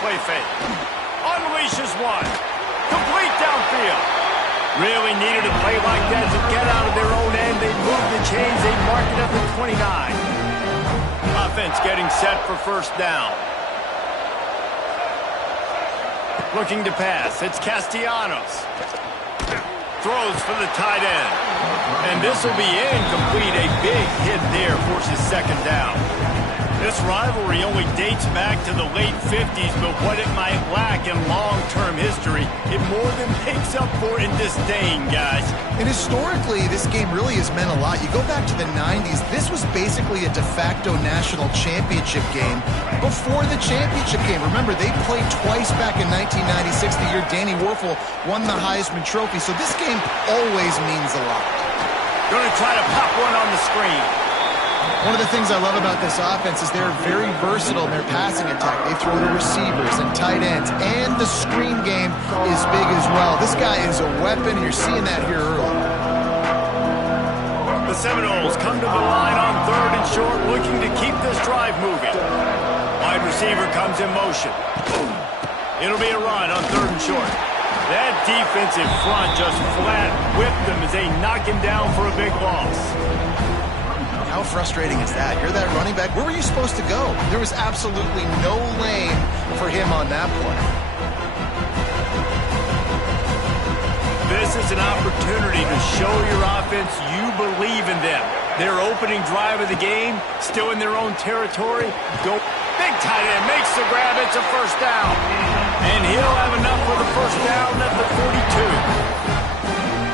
play fake. Unleashes one. Complete downfield. Really needed a play like that to get out of their own end. They move the chains. They mark it up at 29. Offense getting set for first down. Looking to pass. It's Castellanos. Throws for the tight end. And this will be incomplete. A big hit there forces second down. This rivalry only dates back to the late 50s, but what it might lack in long-term history, it more than makes up for in disdain, guys. And historically, this game really has meant a lot. You go back to the 90s, this was basically a de facto national championship game before the championship game. Remember, they played twice back in 1996, the year Danny Werfel won the Heisman Trophy. So this game always means a lot. Going to try to pop one on the screen. One of the things I love about this offense is they're very versatile in their passing attack. They throw to receivers and tight ends, and the screen game is big as well. This guy is a weapon. You're seeing that here early. The Seminoles come to the line on 3rd and short, looking to keep this drive moving. Wide receiver comes in motion. It'll be a run on 3rd and short. That defensive front just flat whipped them as they knock him down for a big loss. How frustrating is that? You're that running back. Where were you supposed to go? There was absolutely no lane for him on that play. This is an opportunity to show your offense you believe in them. Their opening drive of the game, still in their own territory. Go. Big tight end makes the grab. It's a first down. And he'll have enough for the first down at the 42.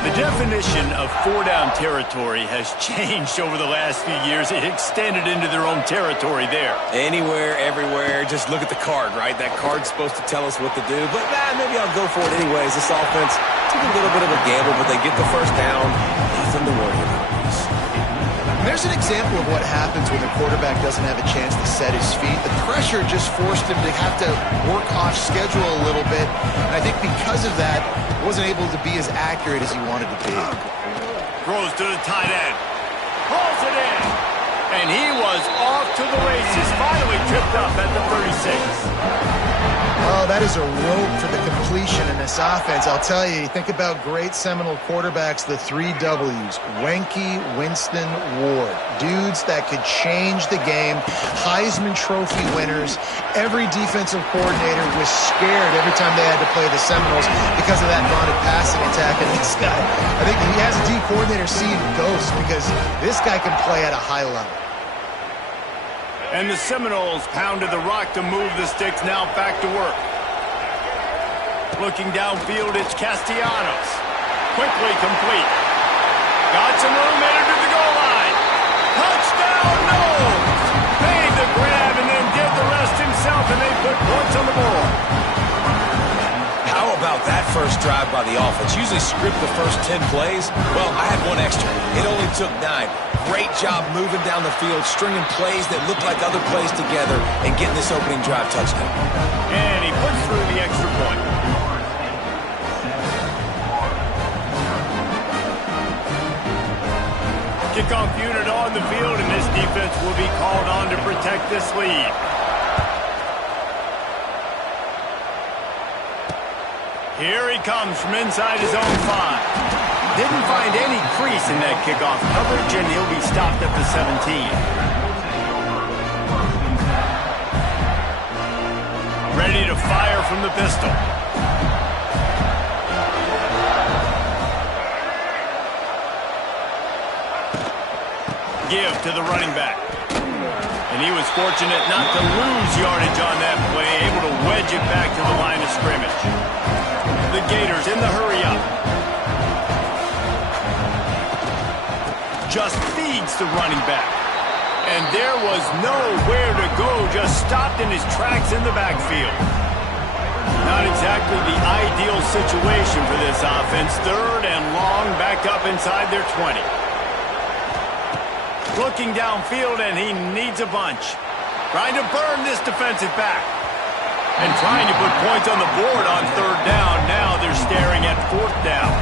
The definition of 4-down territory has changed over the last few years. It extended into their own territory there. Anywhere, everywhere, just look at the card, right? That card's supposed to tell us what to do, but maybe I'll go for it anyways. This offense took a little bit of a gamble, but they get the first down. Nothing to worry about. There's an example of what happens when the quarterback doesn't have a chance to set his feet. The pressure just forced him to have to work off schedule a little bit, and I think because of that, wasn't able to be as accurate as he wanted to be. Throws to the tight end. Pulls it in. And he was off to the races. Finally tripped up at the 36. Oh, that is a rope for the completion in this offense. I'll tell you, think about great Seminole quarterbacks, the 3 W's. Wenke, Winston, Ward. Dudes that could change the game. Heisman Trophy winners. Every defensive coordinator was scared every time they had to play the Seminoles because of that vaunted passing attack. And this guy, I think he has a D coordinator seeing ghosts because this guy can play at a high level. And the Seminoles pounded the rock to move the sticks, now back to work. Looking downfield, it's Castellanos. Quickly complete. Got some room, entered to the goal line. Touchdown, no! Made the grab and then did the rest himself, and they put points on the board. How about that first drive by the offense? Usually script the first 10 plays. Well, I had one extra. It only took 9. Great job moving down the field, stringing plays that look like other plays together, and getting this opening drive touchdown. And he puts through the extra point. Kickoff unit on the field, and this defense will be called on to protect this lead. Here he comes from inside his own 5. Didn't find any crease in that kickoff coverage, and he'll be stopped at the 17. Ready to fire from the pistol. Give to the running back. And he was fortunate not to lose yardage on that play, able to wedge it back to the line of scrimmage. The Gators in the hurry-up. Just feeds the running back. And there was nowhere to go, just stopped in his tracks in the backfield. Not exactly the ideal situation for this offense. 3rd and long, back up inside their 20. Looking downfield, and he needs a bunch. Trying to burn this defensive back. And trying to put points on the board on 3rd down. Now they're staring at 4th down.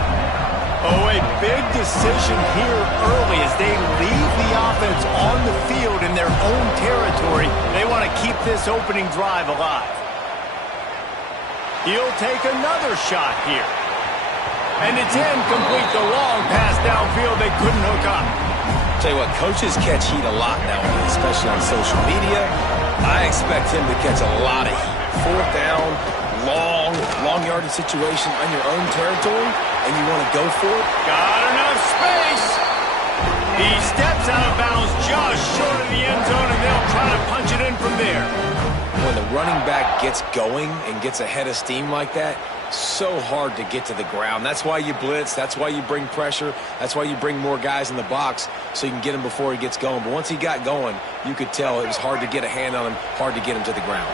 Oh, a big decision here early as they leave the offense on the field in their own territory. They want to keep this opening drive alive. He'll take another shot here. And it's incomplete. The long pass downfield they couldn't hook up. Tell you what, coaches catch heat a lot nowadays, especially on social media. I expect him to catch a lot of heat. Fourth down, long yardage situation on your own territory, and you want to go for it? Got enough space. He steps out of bounds just short of the end zone, and they'll try to punch it in from there. When the running back gets going and gets ahead of steam like that, so hard to get to the ground. That's why you blitz. That's why you bring pressure. That's why you bring more guys in the box so you can get him before he gets going. But once he got going, you could tell it was hard to get a hand on him, hard to get him to the ground.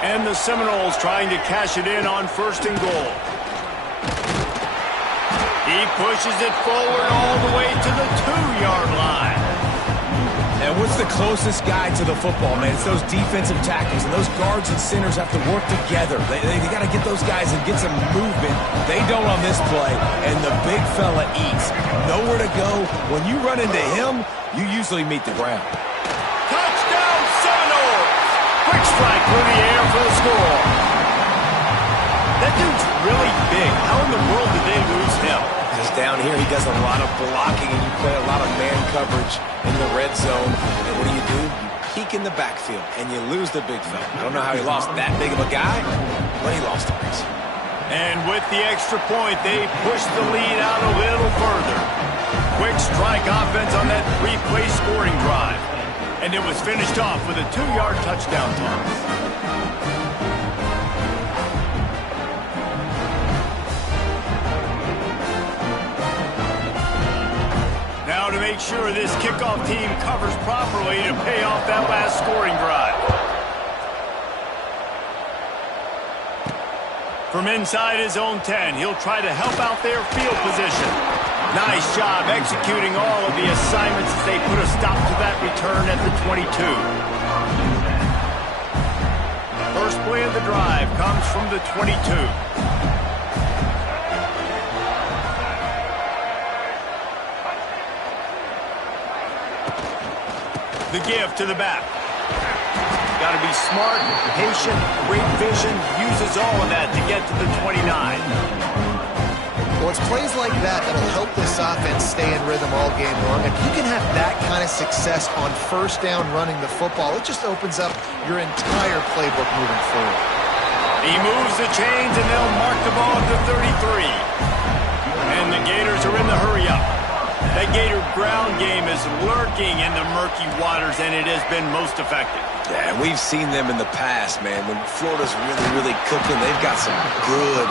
And the Seminoles trying to cash it in on 1st and goal. He pushes it forward all the way to the 2-yard line. And what's the closest guy to the football, man? It's those defensive tackles, and those guards and centers have to work together. They got to get those guys and get some movement. They don't on this play, and the big fella eats. Nowhere to go. When you run into him, you usually meet the ground. Touchdown, Seminoles! Quick strike through the air for the score. That dude's really big. How in the world did they lose him? Because down here, he does a lot of blocking, and you play a lot of man coverage in the red zone. And what do? You peek in the backfield, and you lose the big fella. I don't know how he lost that big of a guy, but he lost a race. And with the extra point, they push the lead out a little further. Quick strike offense on that 3-play scoring drive. And it was finished off with a 2-yard touchdown toss. Now to make sure this kickoff team covers properly to pay off that last scoring drive. From inside his own 10, he'll try to help out their field position. Nice job executing all of the assignments as they put a stop to that return at the 22. First play of the drive comes from the 22. The give to the back. Got to be smart, patient, great vision, uses all of that to get to the 29. Well, it's plays like that that'll help this offense stay in rhythm all game long. If you can have that kind of success on 1st down running the football, it just opens up your entire playbook moving forward. He moves the chains, and they'll mark the ball at the 33. And the Gators are in the hurry-up. That Gator ground game is lurking in the murky waters, and it has been most effective. Yeah, we've seen them in the past, man. When Florida's really cooking, they've got some good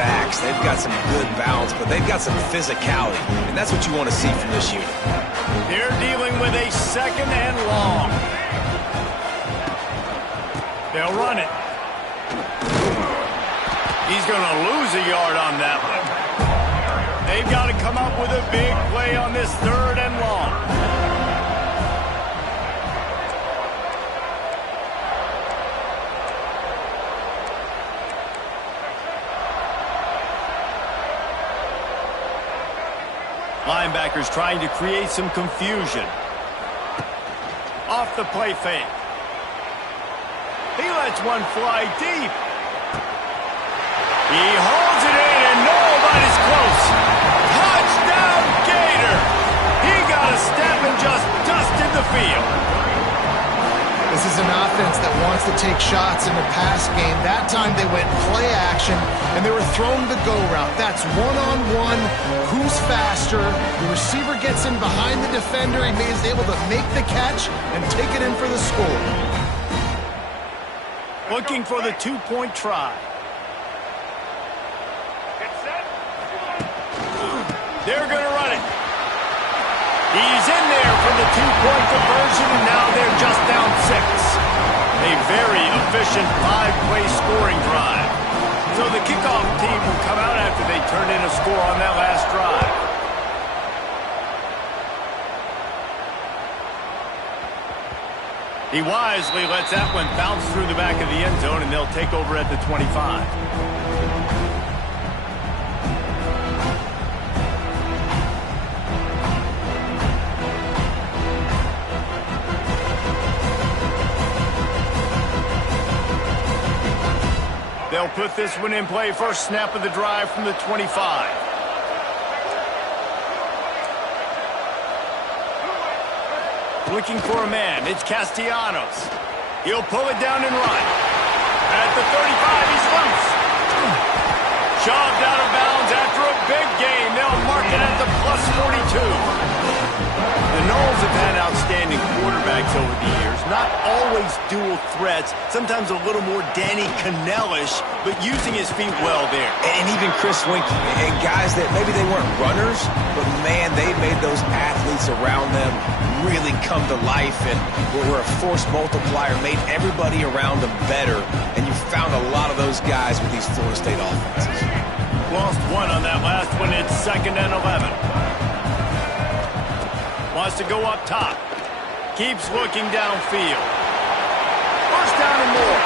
backs. They've got some good balance, but they've got some physicality, and that's what you want to see from this unit. They're dealing with a 2nd and long. They'll run it. He's going to lose a yard on that one. They've got to come up with a big play on this 3rd and long. Linebackers trying to create some confusion. Off the play fake. He lets one fly deep. He holds it in, and nobody's close. Touchdown, Gator! He got a step and just dusted the field. This is an offense that wants to take shots in the pass game. That time they went play action, and they were throwing the go route. That's one-on-one. Who's faster? The receiver gets in behind the defender. He is able to make the catch and take it in for the score. Looking for the 2-point try. They're going to run it. He's in there for the 2-point conversion, and now they're just down 6. A very efficient 5-play scoring drive. So the kickoff team will come out after they turn in a score on that last drive. He wisely lets that one bounce through the back of the end zone, and they'll take over at the 25. They'll put this one in play. First snap of the drive from the 25. Looking for a man. It's Castellanos. He'll pull it down and run. At the 35, he's loose. Shoved out of bounds after a big gain. They'll mark it at the plus 42. The Knowles have had outstanding quarterbacks over the years. Not always dual threats. Sometimes a little more Danny Cannell-ish, but using his feet well there. And even Chris Winkie. And guys that maybe they weren't runners, but man, they made those athletes around them really come to life and were a force multiplier, made everybody around them better. And you found a lot of those guys with these Florida State offenses. Lost one on that last one. It's 2nd and 11. Wants to go up top. Keeps looking downfield. First down and more.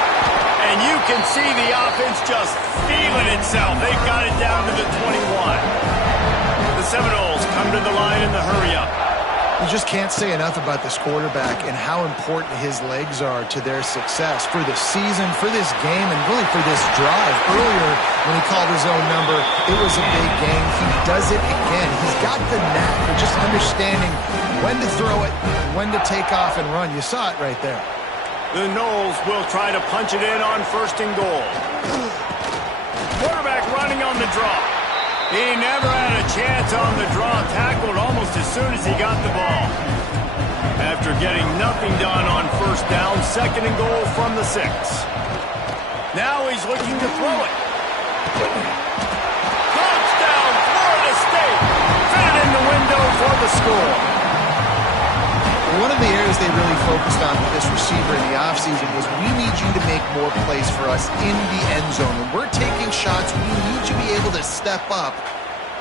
And you can see the offense just feeling itself. They've got it down to the 21. The Seminoles come to the line in the hurry-up. You just can't say enough about this quarterback and how important his legs are to their success for the season, for this game, and really for this drive. Earlier, when he called his own number, it was a big game. He does it again. He's got the knack for just understanding when to throw it, when to take off and run. You saw it right there. The Knowles will try to punch it in on 1st and goal. Quarterback running on the draw. He never had a chance on the draw, tackled almost as soon as he got the ball. After getting nothing done on 1st down, 2nd and goal from the 6. Now he's looking to throw it. Touchdown, Florida State. Fit in the window for the score. One of the areas they really focused on with this receiver in the offseason was we need you to make more plays for us in the end zone. When we're taking shots, we need you to be able to step up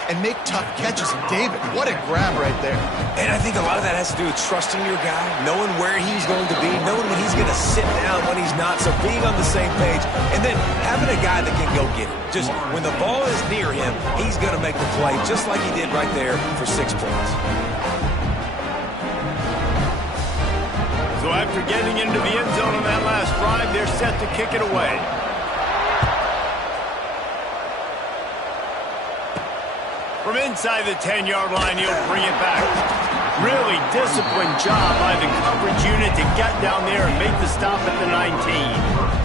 and make tough catches. And David, what a grab right there. And I think a lot of that has to do with trusting your guy, knowing where he's going to be, knowing when he's going to sit down, when he's not, so being on the same page, and then having a guy that can go get it. Just when the ball is near him, he's going to make the play, just like he did right there for 6 points. So after getting into the end zone on that last drive, they're set to kick it away. From inside the 10-yard line, he'll bring it back. Really disciplined job by the coverage unit to get down there and make the stop at the 19.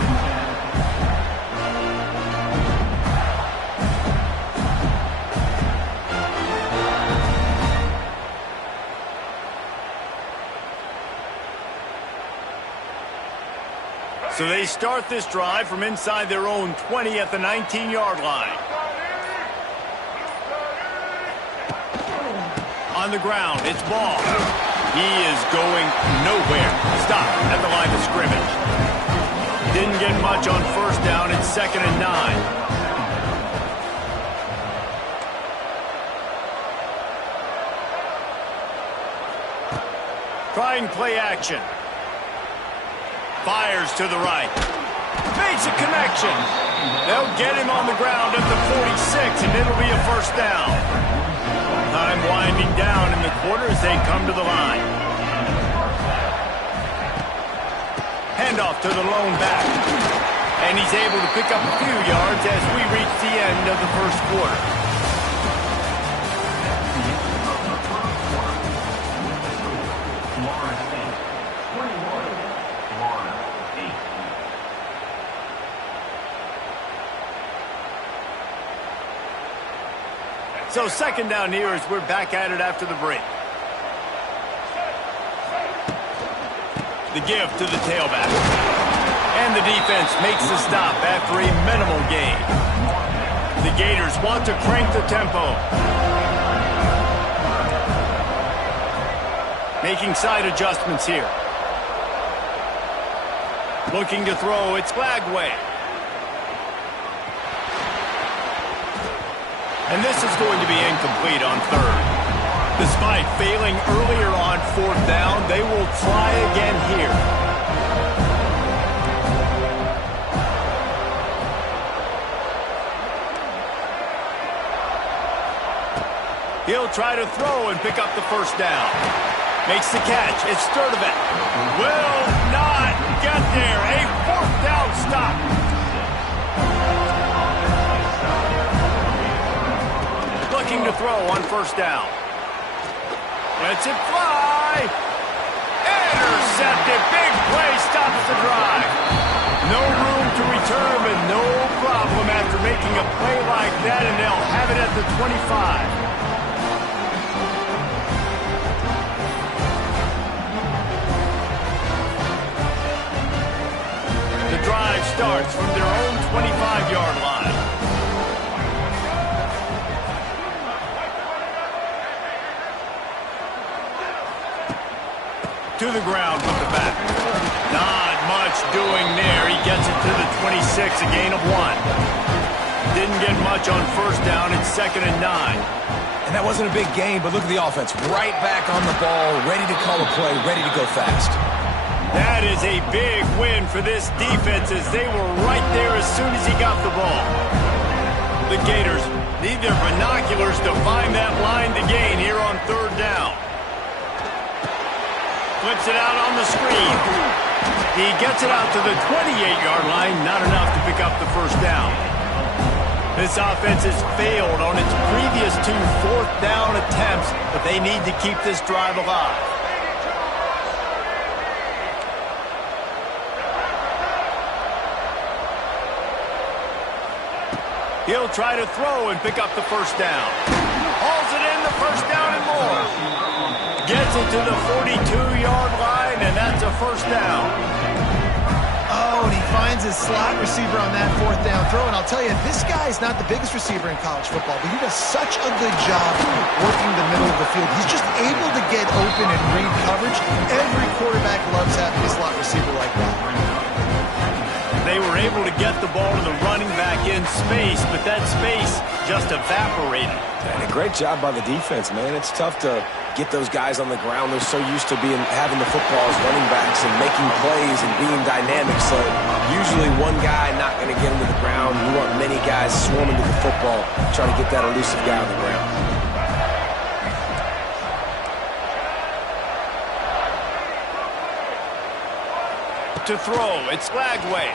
So they start this drive from inside their own 20 at the 19-yard line. On the ground, it's Ball. He is going nowhere. Stop at the line of scrimmage. Didn't get much on 1st down. It's 2nd and 9. Trying play action. Fires to the right. Makes a connection. They'll get him on the ground at the 46, and it'll be a 1st down. Time winding down in the quarter as they come to the line. Handoff to the lone back. And he's able to pick up a few yards as we reach the end of the 1st quarter. So 2nd down here as we're back at it after the break. The give to the tailback. And the defense makes the stop after a minimal gain. The Gators want to crank the tempo. Making side adjustments here. Looking to throw, it's Flagway. And this is going to be incomplete on 3rd. Despite failing earlier on 4th down, they will try again here. He'll try to throw and pick up the 1st down. Makes the catch. It's Sturdivant. Will not get there. A 4th down stop. throw on first down. Lets it fly. Intercepted. Big play stops the drive. No room to return, but no problem after making a play like that, and they'll have it at the 25. The drive starts from their own 25-yard line. To the ground with the back. Not much doing there. He gets it to the 26, a gain of 1. Didn't get much on first down. It's 2nd and 9. And that wasn't a big gain, but look at the offense. Right back on the ball, ready to call a play, ready to go fast. That is a big win for this defense as they were right there as soon as he got the ball. The Gators need their binoculars to find that line to gain here on 3rd down. Flips it out on the screen. He gets it out to the 28-yard line, not enough to pick up the first down. This offense has failed on its previous 2 4th down attempts, but they need to keep this drive alive. He'll try to throw and pick up the first down. Hauls it in, the first down and more. Gets it to the 42-yard line, and that's a first down. Oh, and he finds his slot receiver on that 4th down throw. And I'll tell you, this guy's not the biggest receiver in college football, but he does such a good job working the middle of the field. He's just able to get open and read coverage. Every quarterback loves having a slot receiver like that. They were able to get the ball to the running back in space, but that space just evaporated. And a great job by the defense, man. It's tough to get those guys on the ground. They're so used to having the football as running backs and making plays and being dynamic. So usually one guy not going to get him to the ground. You want many guys swarming to the football, trying to get that elusive guy on the ground. To throw, it's Lagway.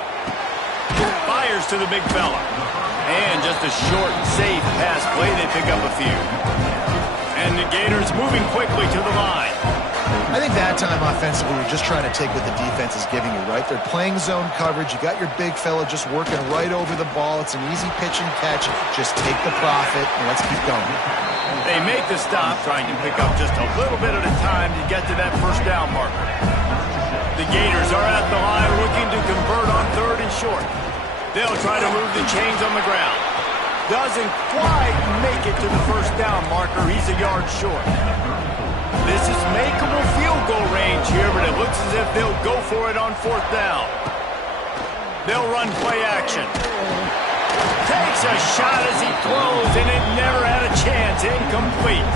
Fires to the big fella. And just a short, safe pass play. They pick up a few. And the Gators moving quickly to the line. I think that time offensively, you're just trying to take what the defense is giving you, right? They're playing zone coverage. You got your big fella just working right over the ball. It's an easy pitch and catch. Just take the profit and let's keep going. They make the stop, trying to pick up just a little bit at a time to get to that first down marker. The Gators are at the line looking to convert on 3rd and short. They'll try to move the chains on the ground. Doesn't quite make it to the first down marker. He's a yard short. This is makeable field goal range here, but it looks as if they'll go for it on 4th down. They'll run play action. Takes a shot as he throws, and it never had a chance. Incomplete.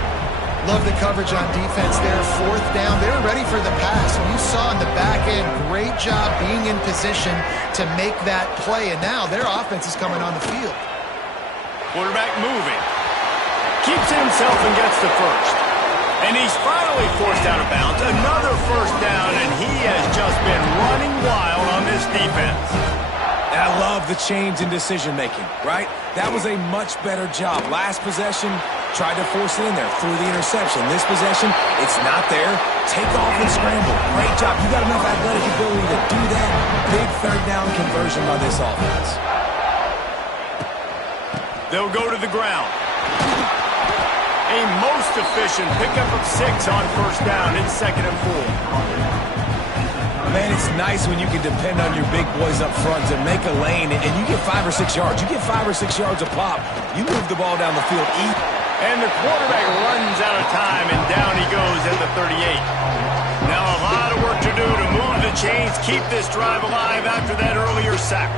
Love the coverage on defense there. 4th down. They were ready for the pass. And you saw in the back end, great job being in position to make that play. And now their offense is coming on the field. Quarterback moving. Keeps it himself and gets the first. And he's finally forced out of bounds. Another first down, and he has just been running wild on this defense. And I love the change in decision-making, right? That was a much better job. Last possession, tried to force it in there, threw the interception. This possession, it's not there. Take off and scramble. Great job. You got enough athletic ability to do that. Big 3rd down conversion by this offense. They'll go to the ground. A most efficient pickup of 6 on first down. It's 2nd and 4. Man, it's nice when you can depend on your big boys up front to make a lane, and you get 5 or 6 yards. You get 5 or 6 yards a pop. You move the ball down the field. And the quarterback runs out of time, and down he goes at the 38. Now a lot of work to do to move the chains, keep this drive alive after that earlier sack.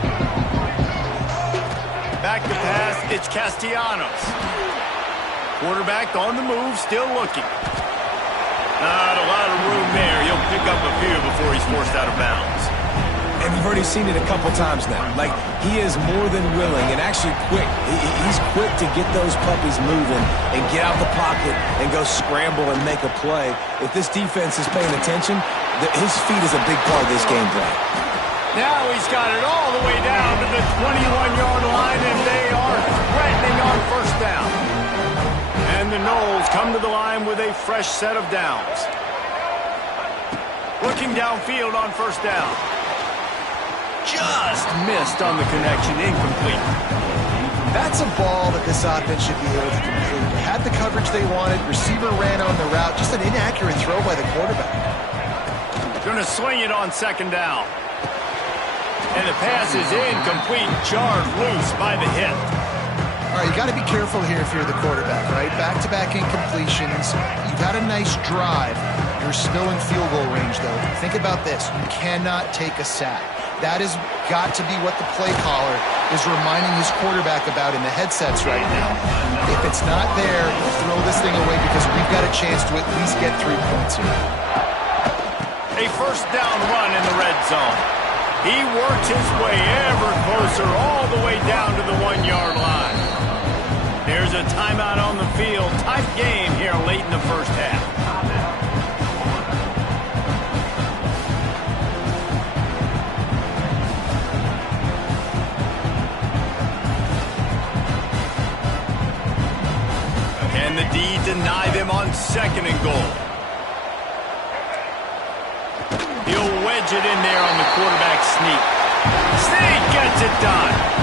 Back to pass, it's Castellanos. Quarterback on the move, still looking. Not a lot of room there. He'll pick up a few before he's forced out of bounds. And we've already seen it a couple times now. Like, he is more than willing and actually quick. He's quick to get those puppies moving and get out the pocket and go scramble and make a play. If this defense is paying attention, his feet is a big part of this game plan. Now he's got it all the way down to the 21-yard line, and they are threatening on first down. And come to the line with a fresh set of downs. Looking downfield on first down. Just missed on the connection, incomplete. That's a ball that this offense should be able to complete. They had the coverage they wanted. Receiver ran on the route. Just an inaccurate throw by the quarterback. Going to swing it on second down. And the pass is incomplete, jarred loose by the hit. All right, you got to be careful here if you're the quarterback, right? Back-to-back incompletions. You've had a nice drive. You're still in field goal range, though. Think about this. You cannot take a sack. That has got to be what the play caller is reminding his quarterback about in the headsets right now. If it's not there, throw this thing away because we've got a chance to at least get 3 points here. A first down run in the red zone. He works his way ever closer all the way down to the 1-yard line. There's a timeout on the field. Tight game here late in the first half. Can the D deny them on second and goal? He'll wedge it in there on the quarterback sneak. Sneak gets it done.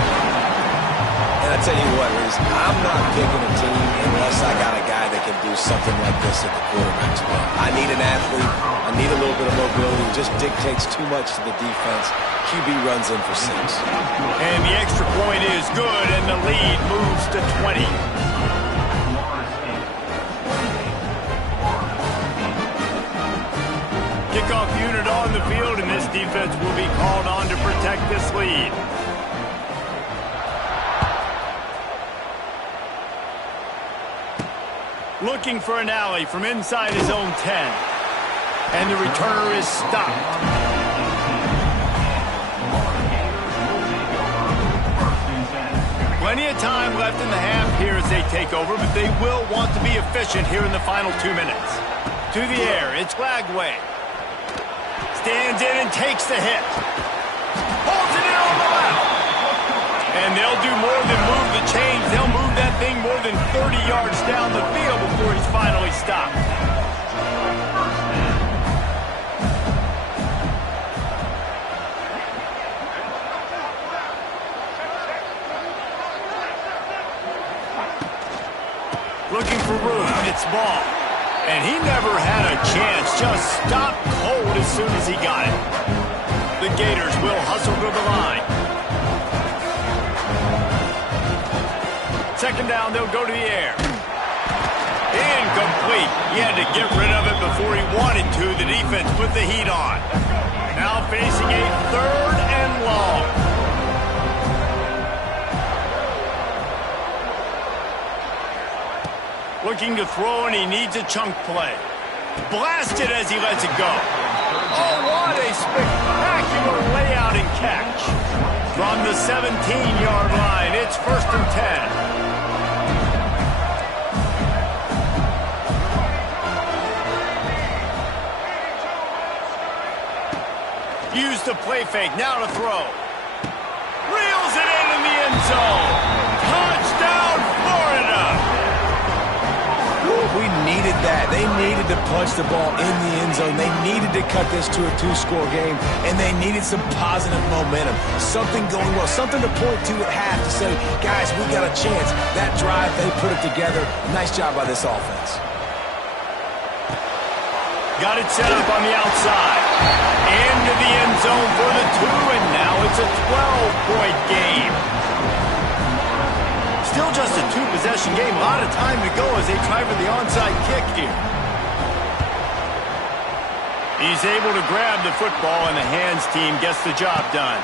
And I tell you what, Reese, I'm not picking a team unless I got a guy that can do something like this at the quarterback spot. I need an athlete. I need a little bit of mobility. It just dictates too much to the defense. QB runs in for 6. And the extra point is good, and the lead moves to 20. Kickoff unit on the field, and this defense will be called on to protect this lead. Looking for an alley from inside his own 10. And the returner is stopped. Plenty of time left in the half here as they take over, but they will want to be efficient here in the final 2 minutes. To the air, it's Flagway. Stands in and takes the hit. Holds it in on the left. And they'll do more than move the chains. They'll move that thing more than 30 yards down the field before he's finally stopped. Looking for room. It's ball. And he never had a chance. Just stopped cold as soon as he got it. The Gators will hustle to the line. Second down, they'll go to the air. Incomplete. He had to get rid of it before he wanted to. The defense put the heat on. Now facing a third and long. Looking to throw, and he needs a chunk play. Blasted as he lets it go. Oh, what a spectacular layout and catch. From the 17-yard line, it's first and 10. Use the play fake, now to throw. Reels it in the end zone. Touchdown, Florida. We needed that. They needed to punch the ball in the end zone. They needed to cut this to a 2-score game, and they needed some positive momentum. Something going well, something to point to at half to say, guys, we got a chance. That drive, they put it together. Nice job by this offense. Got it set up on the outside. Into the end zone for the 2, and now it's a 12-point game. Still just a 2-possession game. A lot of time to go as they try for the onside kick here. He's able to grab the football, and the hands team gets the job done.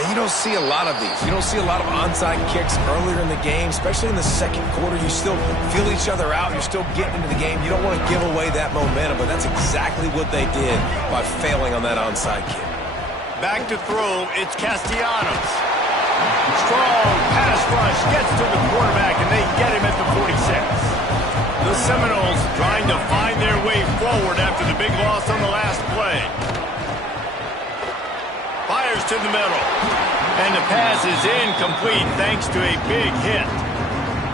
And you don't see a lot of these. You don't see a lot of onside kicks earlier in the game, especially in the second quarter. You still feel each other out. You're still getting into the game. You don't want to give away that momentum, but that's exactly what they did by failing on that onside kick. Back to throw, it's Castellanos. Strong pass rush gets to the quarterback, and they get him at the 46. The Seminoles trying to find their way forward after the big loss on the last play. Fires to the middle. And the pass is incomplete thanks to a big hit.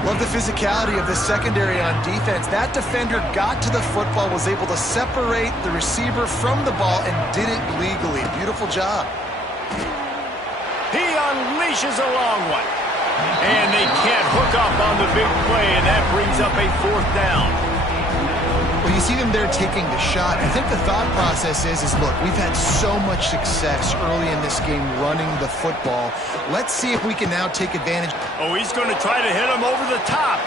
Love the physicality of the secondary on defense. That defender got to the football, was able to separate the receiver from the ball, and did it legally. Beautiful job. He unleashes a long one. And they can't hook up on the big play, and that brings up a 4th down. Well, you see them there taking the shot. I think the thought process is look, we've had so much success early in this game running the football. Let's see if we can now take advantage. Oh, he's going to try to hit him over the top.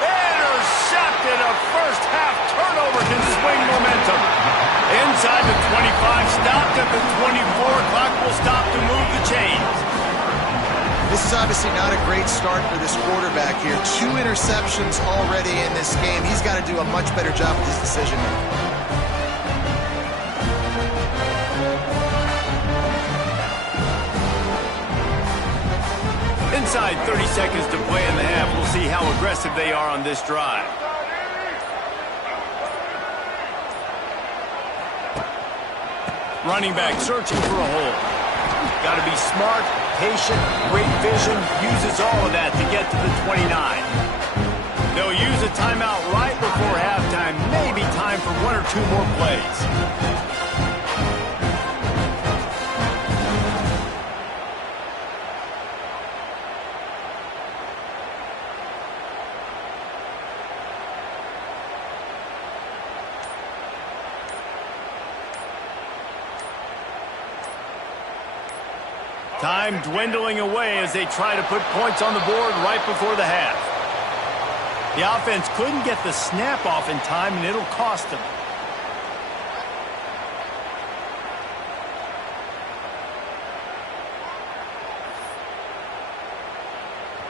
Intercepted. A first-half turnover can swing momentum. Inside the 25, stopped at the 24. Clock will stop to move the chains. This is obviously not a great start for this quarterback here. 2 interceptions already in this game. He's got to do a much better job with his decision making. Inside 30 seconds to play in the half. We'll see how aggressive they are on this drive. Running back searching for a hole. Got to be smart, patient, great vision, uses all of that to get to the 29. They'll use a timeout right before halftime, maybe time for 1 or 2 more plays. Time dwindling away as they try to put points on the board right before the half. The offense couldn't get the snap off in time, and it'll cost them.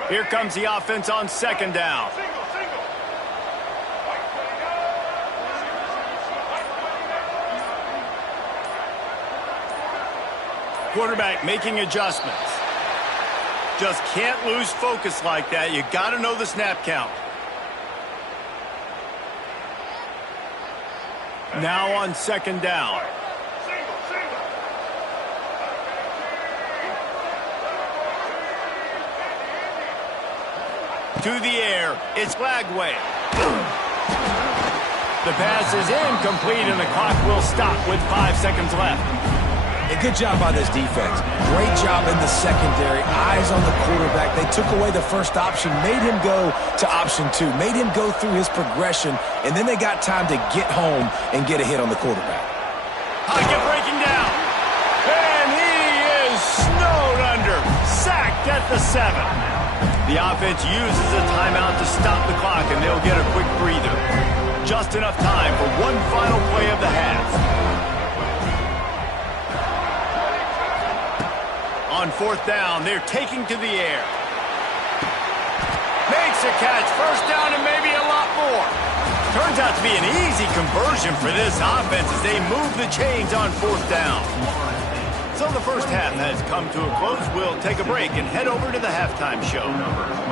Here comes the offense on 2nd down. Quarterback making adjustments. Just can't lose focus like that. You got to know the snap count. Now on 2nd down. To the air. It's Flagway. The pass is incomplete, and the clock will stop with 5 seconds left. A good job by this defense. Great job in the secondary. Eyes on the quarterback. They took away the first option, made him go to option 2, made him go through his progression, and then they got time to get home and get a hit on the quarterback. Pocket breaking down. And he is snowed under. Sacked at the 7. The offense uses a timeout to stop the clock, and they'll get a quick breather. Just enough time for one final play of the half. On 4th down, they're taking to the air. Makes a catch, 1st down, and maybe a lot more. Turns out to be an easy conversion for this offense as they move the chains on 4th down. So the first half has come to a close. We'll take a break and head over to the halftime show.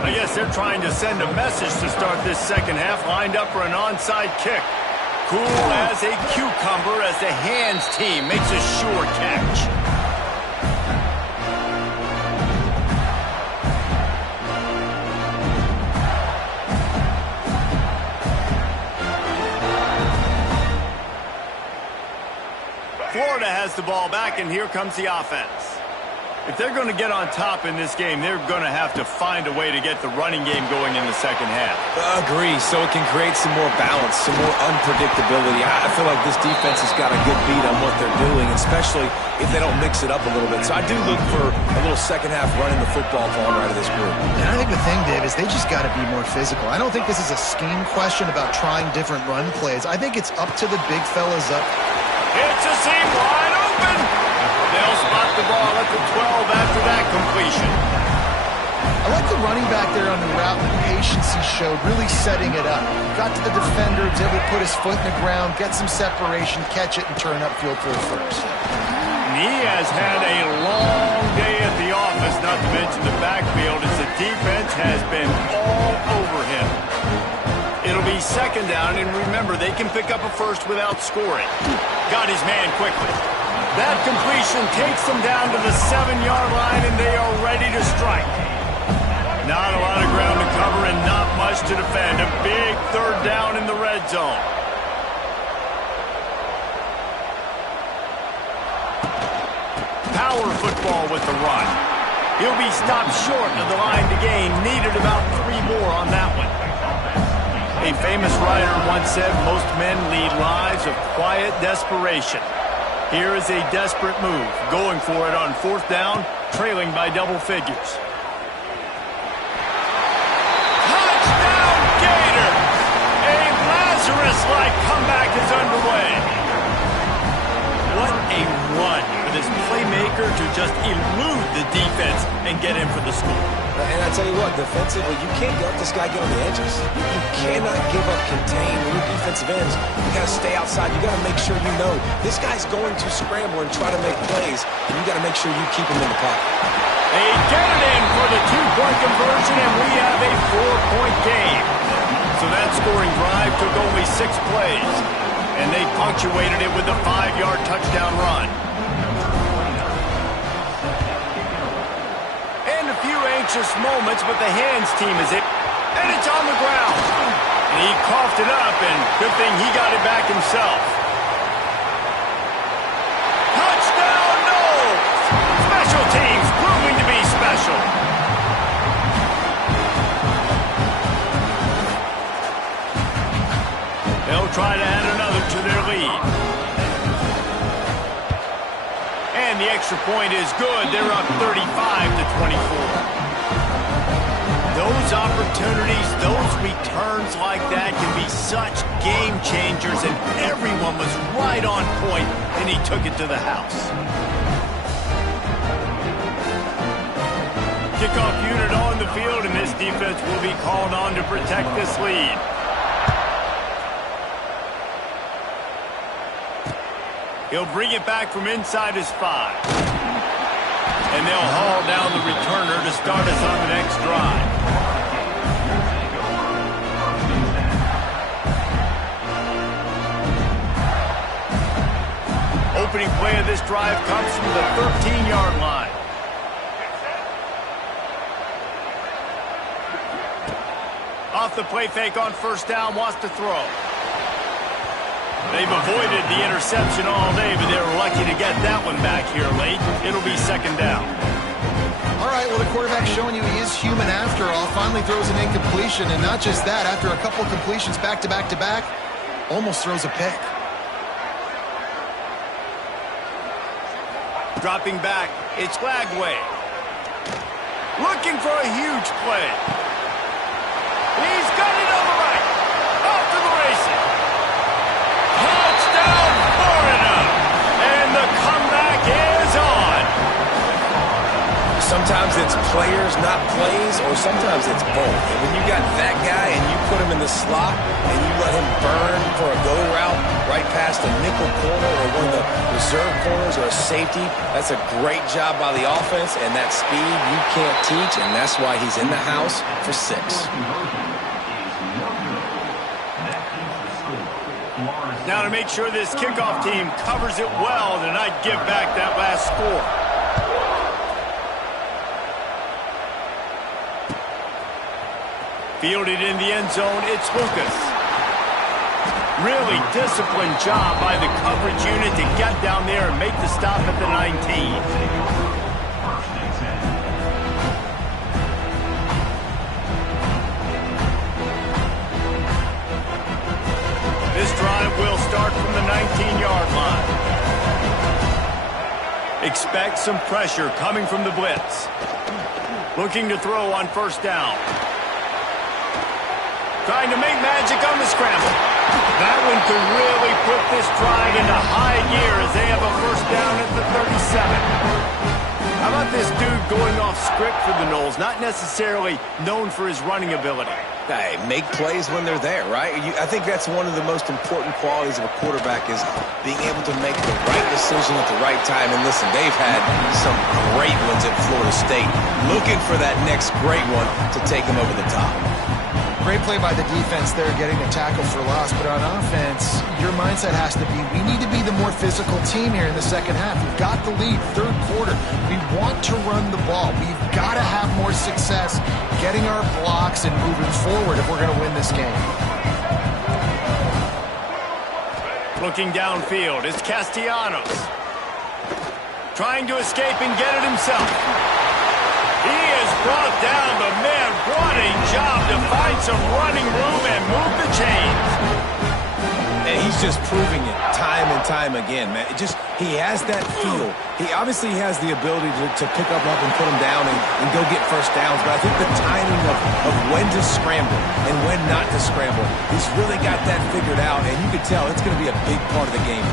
I guess they're trying to send a message to start this 2nd half, lined up for an onside kick. Cool as a cucumber as the hands team makes a sure catch. Florida has the ball back, and here comes the offense. If they're going to get on top in this game, they're going to have to find a way to get the running game going in the 2nd half. Agree, so it can create some more balance, some more unpredictability. I feel like this defense has got a good beat on what they're doing, especially if they don't mix it up a little bit. So I do look for a little 2nd half running the football falling right of this group. And I think the thing, Dave, is they just got to be more physical. I don't think this is a scheme question about trying different run plays. I think it's up to the big fellas up. It's a seam wide open. They'll spot the ball at the 12 after that completion. I like the running back there on the route and the patience he showed, really setting it up. Got to the defender, was able to put his foot in the ground, get some separation, catch it, and turn upfield for a first. And he has had a long day at the office, not to mention the backfield, as the defense has been all over him. It'll be 2nd down, and remember, they can pick up a first without scoring. Got his man quickly. That completion takes them down to the 7-yard line, and they are ready to strike. Not a lot of ground to cover and not to defend. A big third down in the red zone. Power football with the run. He'll be stopped short of the line to gain. Needed about 3 more on that one. A famous writer once said, most men lead lives of quiet desperation. Here is a desperate move, going for it on 4th down, trailing by double figures. Touchdown Gators! A Lazarus-like comeback is underway. What a run for this playmaker to just elude the defense and get in for the score. And I tell you what, defensively, you can't let this guy get on the edges. You cannot give up contain when your defensive ends. You got to stay outside. You got to make sure you know this guy's going to scramble and try to make plays, and you got to make sure you keep him in the pocket. They get it in for the 2-point conversion, and we have a 4-point game. So that scoring drive took only 6 plays, and they punctuated it with a 5-yard touchdown run. Anxious moments, but the hands team is it, and it's on the ground. And he coughed it up, and good thing he got it back himself. Touchdown, no! Special teams proving to be special. They'll try to add another to their lead. And the extra point is good. They're up 35-24. Those opportunities, those returns like that can be such game changers, and everyone was right on point, and he took it to the house. Kickoff unit on the field, and this defense will be called on to protect this lead. He'll bring it back from inside his 5. And they'll haul down the returner to start us on the next drive. Opening play of this drive comes from the 13-yard line. Off the play fake on 1st down, wants to throw. They've avoided the interception all day, but they were lucky to get that one back here late. It'll be 2nd down. All right, well, the quarterback's showing you he is human after all. Finally throws an incompletion, and not just that, after a couple completions back-to-back-to-back, almost throws a pick. Dropping back, it's Lagway. Looking for a huge play. He's got it on the right. Off to the races. Touchdown, Florida! And the comeback is on. Sometimes it's players, not plays, or sometimes it's both. And when you got that guy and you put him in the slot and you let him burn for a go route right past a nickel corner or one of the reserve corners or a safety, that's a great job by the offense, and that speed you can't teach, and that's why he's in the house for 6. Now to make sure this kickoff team covers it well to not give back that last score. Fielded in the end zone, it's Lucas. Really disciplined job by the coverage unit to get down there and make the stop at the 19. This drive will start from the 19-yard line. Expect some pressure coming from the blitz. Looking to throw on 1st down. Trying to make magic on the scramble. That one could really put this drive into high gear as they have a 1st down at the 37. How about this dude going off script for the Noles, not necessarily known for his running ability? Hey, make plays when they're there, right? I think that's one of the most important qualities of a quarterback is being able to make the right decision at the right time. And listen, they've had some great ones at Florida State. Looking for that next great one to take them over the top. Great play by the defense there, getting a tackle for loss. But on offense, your mindset has to be, we need to be the more physical team here in the second half. We've got the lead, 3rd quarter. We want to run the ball. We've got to have more success getting our blocks and moving forward if we're going to win this game. Looking downfield, it's Castellanos. Trying to escape and get it himself. He is brought down, but man, what a job to find some running room and move the chains. And he's just proving it time and time again, man. He has that feel. He obviously has the ability to pick up and put him down and go get first downs, but I think the timing of when to scramble and when not to scramble, he's really got that figured out, and you can tell it's going to be a big part of the game.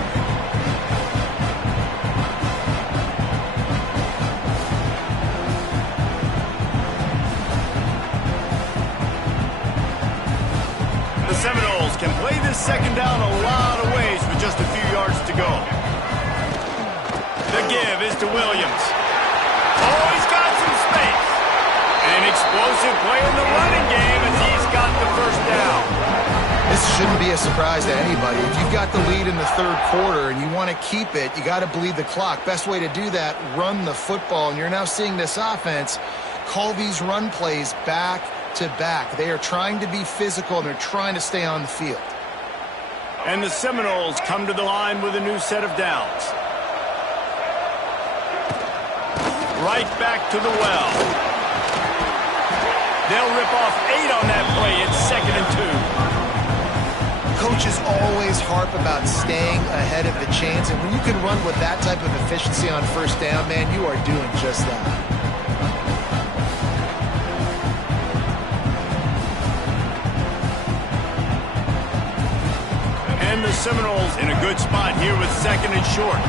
The Seminoles can play this second down a lot of ways with just a few yards to go. The give is to Williams. Oh, he's got some space. An explosive play in the running game as he's got the first down. This shouldn't be a surprise to anybody. If you've got the lead in the third quarter and you want to keep it, you got to bleed the clock. Best way to do that, run the football. And you're now seeing this offense call these run plays back to back. They are trying to be physical, and they're trying to stay on the field. And the Seminoles come to the line with a new set of downs. Right back to the well. They'll rip off 8 on that play. It's 2nd and 2. Coaches always harp about staying ahead of the chains, and when you can run with that type of efficiency on first down, man, you are doing just that. And the Seminoles in a good spot here with 2nd and short.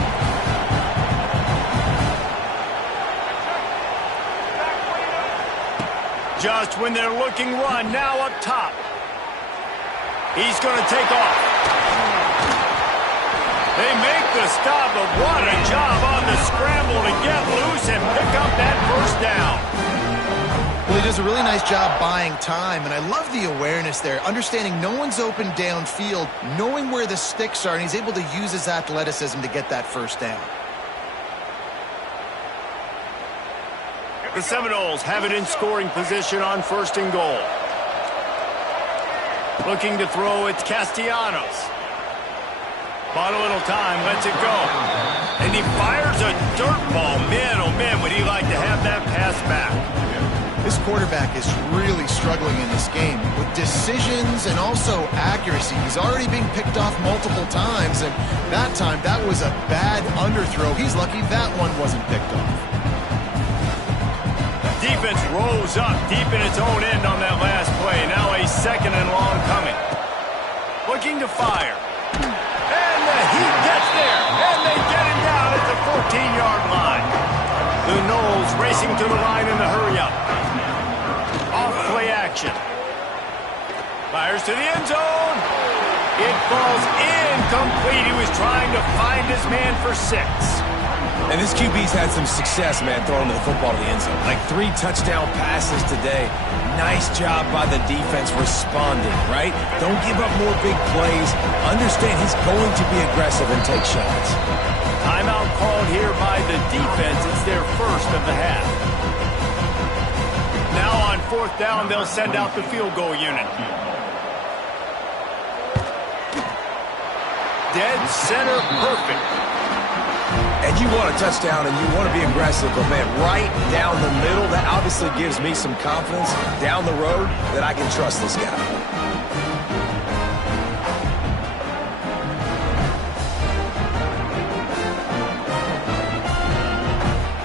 Just when they're looking run, now up top. He's going to take off. They make the stop, but what a job on the scramble to get loose and pick up that first down. Well, he does a really nice job buying time, and I love the awareness there, understanding no one's open downfield, knowing where the sticks are, and he's able to use his athleticism to get that first down. The Seminoles have it in scoring position on 1st and goal. Looking to throw, it's Castellanos. Bought a little time, lets it go. And he fires a dirt ball. Man, oh man, would he like to have that pass back. This quarterback is really struggling in this game with decisions and also accuracy. He's already being picked off multiple times, and that time, that was a bad underthrow. He's lucky that one wasn't picked off. Defense rose up deep in its own end on that last play. Now a 2nd and long coming. Looking to fire. And the heat gets there. And they get him down at the 14-yard line. The Noles racing to the line in the hurry-up. Off play action. Fires to the end zone. It falls incomplete. He was trying to find his man for 6. And this QB's had some success, man, throwing the football to the end zone. Like 3 touchdown passes today. Nice job by the defense responding, right? Don't give up more big plays. Understand he's going to be aggressive and take shots. Timeout called here by the defense. It's their first of the half. Now on 4th down, they'll send out the field goal unit. Dead center perfect. And you want a touchdown and you want to be aggressive, but man, right down the middle, that obviously gives me some confidence down the road that I can trust this guy.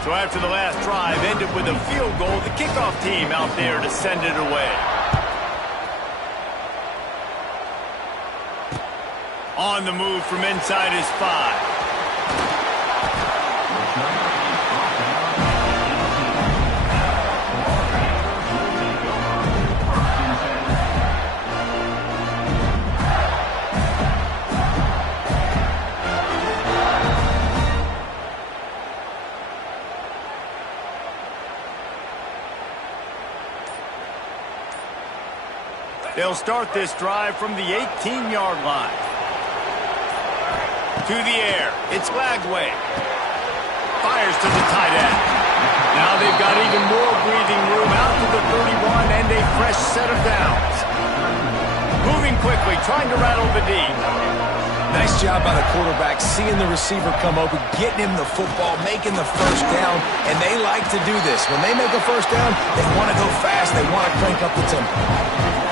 So after the last drive ended with a field goal, the kickoff team out there to send it away. On the move from inside his 5. They'll start this drive from the 18-yard line. To the air, it's Lagway. Fires to the tight end. Now they've got even more breathing room fresh set of downs. Moving quickly, trying to rattle the D. Nice job by the quarterback, seeing the receiver come open, getting him the football, making the first down, and they like to do this. When they make a first down, they want to go fast, they want to crank up the tempo.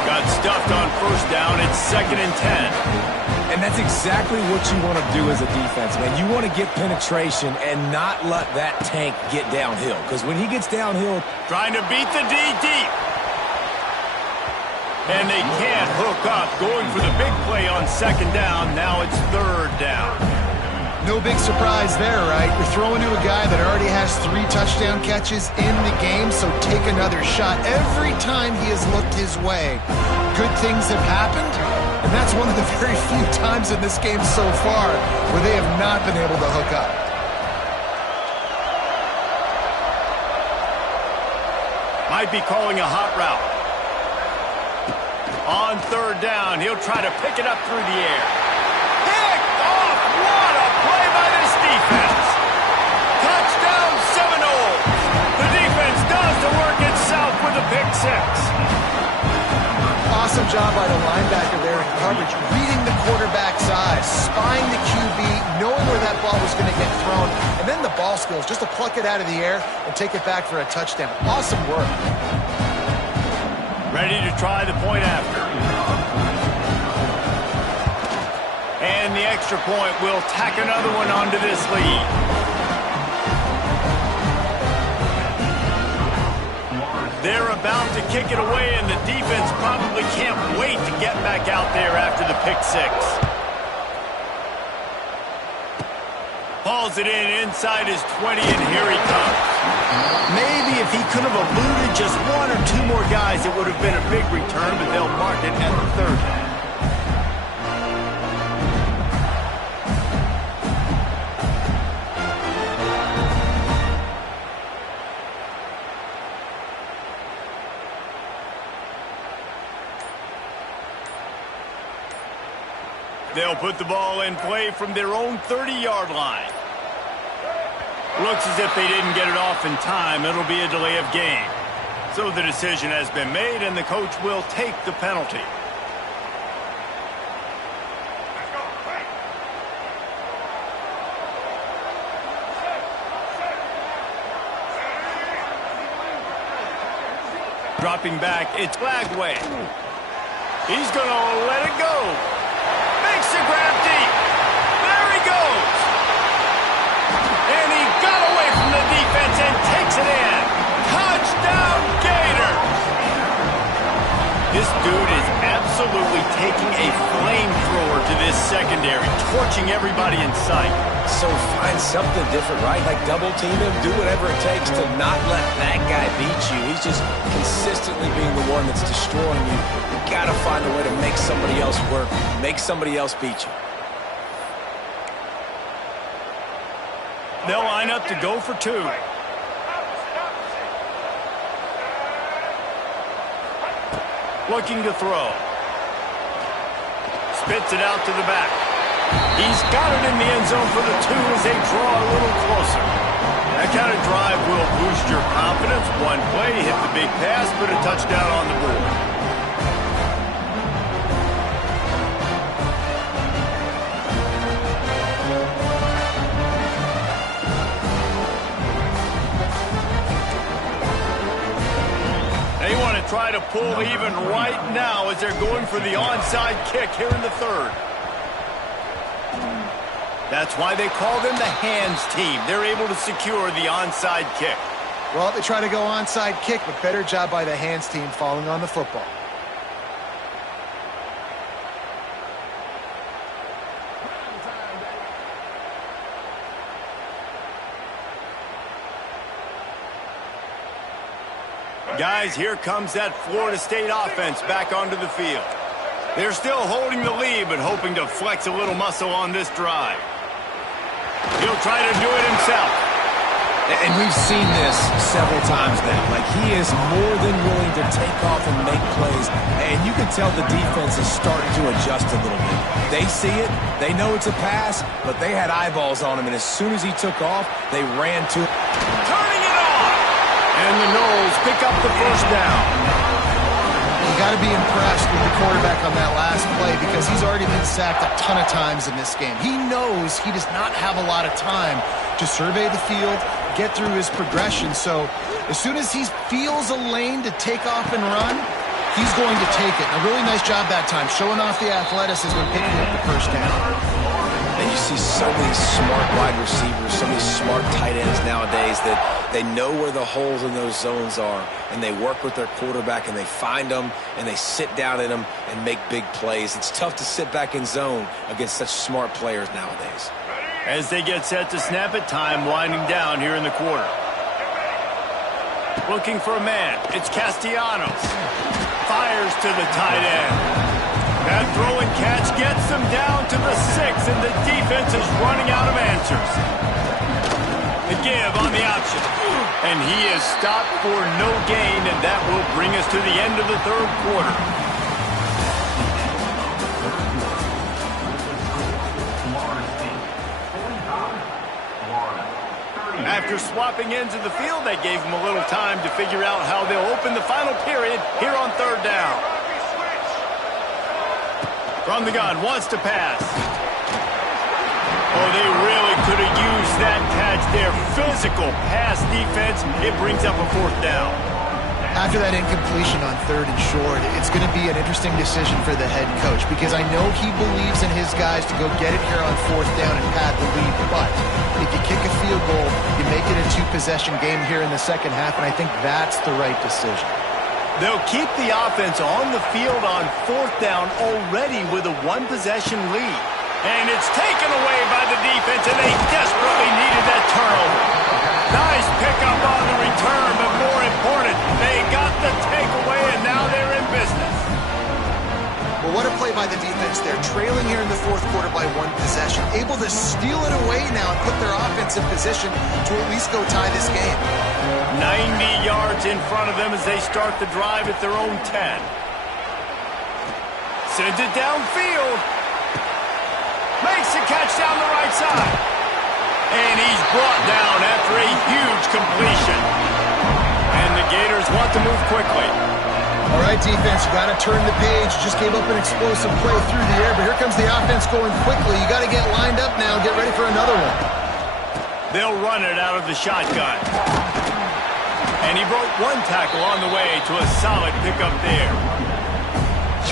Got stuffed on first down, it's 2nd and 10. And that's exactly what you want to do as a defense, man. You want to get penetration and not let that tank get downhill, because when he gets downhill... Trying to beat the D deep. And they can't hook up, going for the big play on 2nd down. Now it's 3rd down. No big surprise there, right? You're throwing to a guy that already has 3 touchdown catches in the game, so take another shot. Every time he has looked his way, good things have happened, and that's one of the very few times in this game so far where they have not been able to hook up. Might be calling a hot route. On 3rd down, he'll try to pick it up through the air. Picked off! What a play by this defense! Touchdown Seminoles! The defense does the work itself with a pick 6. Awesome job by the linebacker there in coverage, reading the quarterback's eyes, spying the QB, knowing where that ball was going to get thrown, and then the ball skills just to pluck it out of the air and take it back for a touchdown. Awesome work. Ready to try the point after. And the extra point will tack another one onto this lead. They're about to kick it away, and the defense probably can't wait to get back out there after the pick 6. Hauls it in inside his 20, and here he comes. Maybe if he could have eluded just 1 or 2 more guys, it would have been a big return, but they'll mark it at the 30. They'll put the ball in play from their own 30-yard line. Looks as if they didn't get it off in time. It'll be a delay of game. So the decision has been made, and the coach will take the penalty. Dropping back, it's Flagway. He's going to let it go. Makes the grab deep. There he goes. And he got away from the defense and takes it in. Touchdown, Gators. This dude is absolutely taking a flamethrower to this secondary, torching everybody in sight. So find something different, right? Like double team him, do whatever it takes to not let that guy beat you. He's just consistently being the one that's destroying you. You gotta find a way to make somebody else work, make somebody else beat you. They'll line up to go for 2. Looking to throw. Spits it out to the back. He's got it in the end zone for the 2 as they draw a little closer. That kind of drive will boost your confidence. One play, hit the big pass, put a touchdown on the board. They want to try to pull even right now as they're going for the onside kick here in the 3rd. That's why they call them the hands team. They're able to secure the onside kick. Well, they try to go onside kick, but better job by the hands team falling on the football. Guys, here comes that Florida State offense back onto the field. They're still holding the lead, but hoping to flex a little muscle on this drive. He'll try to do it himself. And we've seen this several times now. Like, he is more than willing to take off and make plays. And you can tell the defense is starting to adjust a little bit. They see it. They know it's a pass, but they had eyeballs on him. And as soon as he took off, they ran to it. Turning it on! And the Noles pick up the first down. got to be impressed with the quarterback on that last play because he's already been sacked a ton of times in this game. He knows he does not have a lot of time to survey the field, get through his progression. So as soon as he feels a lane to take off and run, he's going to take it. And a really nice job that time, showing off the athleticism and picking up the first down. And you see so many smart wide receivers, so many smart tight ends nowadays that they know where the holes in those zones are, and they work with their quarterback, and they find them, and they sit down in them and make big plays. It's tough to sit back in zone against such smart players nowadays. As they get set to snap it, time winding down here in the quarter. Looking for a man. It's Castellanos. Fires to the tight end. That throw and catch gets them down to the 6, and the defense is running out of answers. The give on the option. And he is stopped for no gain, and that will bring us to the end of the third quarter. After swapping ends of the field, that gave them a little time to figure out how they'll open the final period here on third down. From the gun, wants to pass. Oh, they really could have used that catch there. Physical pass defense. It brings up a fourth down. After that incompletion on third and short, it's going to be an interesting decision for the head coach because I know he believes in his guys to go get it here on fourth down and pad the lead. But if you kick a field goal, you make it a two-possession game here in the second half, and I think that's the right decision. They'll keep the offense on the field on fourth down already with a one-possession lead. And it's taken away by the defense, and they desperately needed that turnover. Nice pickup on the return, but more important, they got the takeaway, and now they're in business. Well, what a play by the defense there. Trailing here in the fourth quarter by one possession. Able to steal it away now and put their offense in position to at least go tie this game. 90 yards in front of them as they start the drive at their own 10. Sends it downfield. Makes the catch down the right side. And he's brought down after a huge completion. And the Gators want to move quickly. All right, defense, you got to turn the page. Just gave up an explosive play through the air, but here comes the offense going quickly. You got to get lined up now, get ready for another one. They'll run it out of the shotgun. And he broke one tackle on the way to a solid pickup there.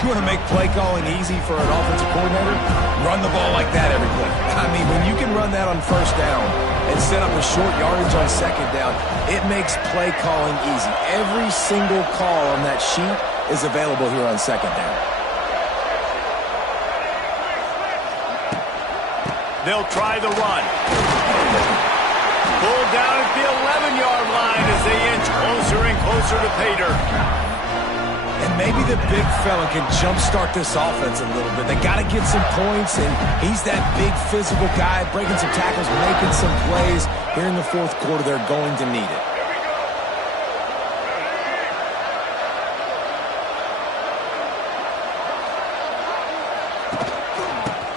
You want to make play calling easy for an offensive coordinator? Run the ball like that every play. I mean, when you can run that on first down and set up a short yardage on second down, it makes play calling easy. Every single call on that sheet is available here on second down. They'll try the run. Pulled down at the 11-yard line as they inch closer and closer to pay dirt. And maybe the big fella can jumpstart this offense a little bit. They got to get some points, and he's that big physical guy, breaking some tackles, making some plays. Here in the fourth quarter, they're going to need it.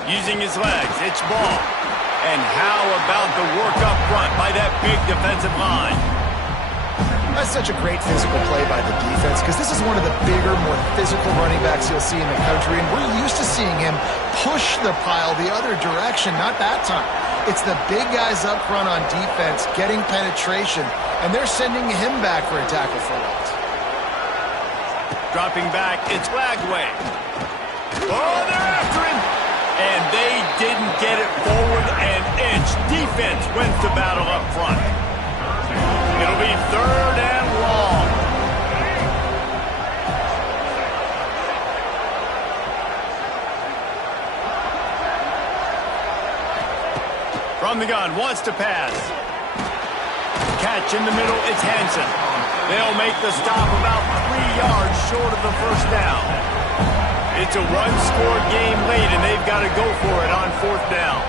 Using his legs, it's ball. And how about the work up front by that big defensive line? That's such a great physical play by the defense because this is one of the bigger, more physical running backs you'll see in the country, and we're used to seeing him push the pile the other direction, not that time. It's the big guys up front on defense getting penetration, and they're sending him back for a tackle for loss. Dropping back, it's Lagway. Oh, they're after him! And they didn't get it forward an inch. Defense wins the battle up front. It'll be third and long. From the gun, wants to pass. Catch in the middle, it's Hansen. They'll make the stop about 3 yards short of the first down. It's a one-score game late, and they've got to go for it on fourth down.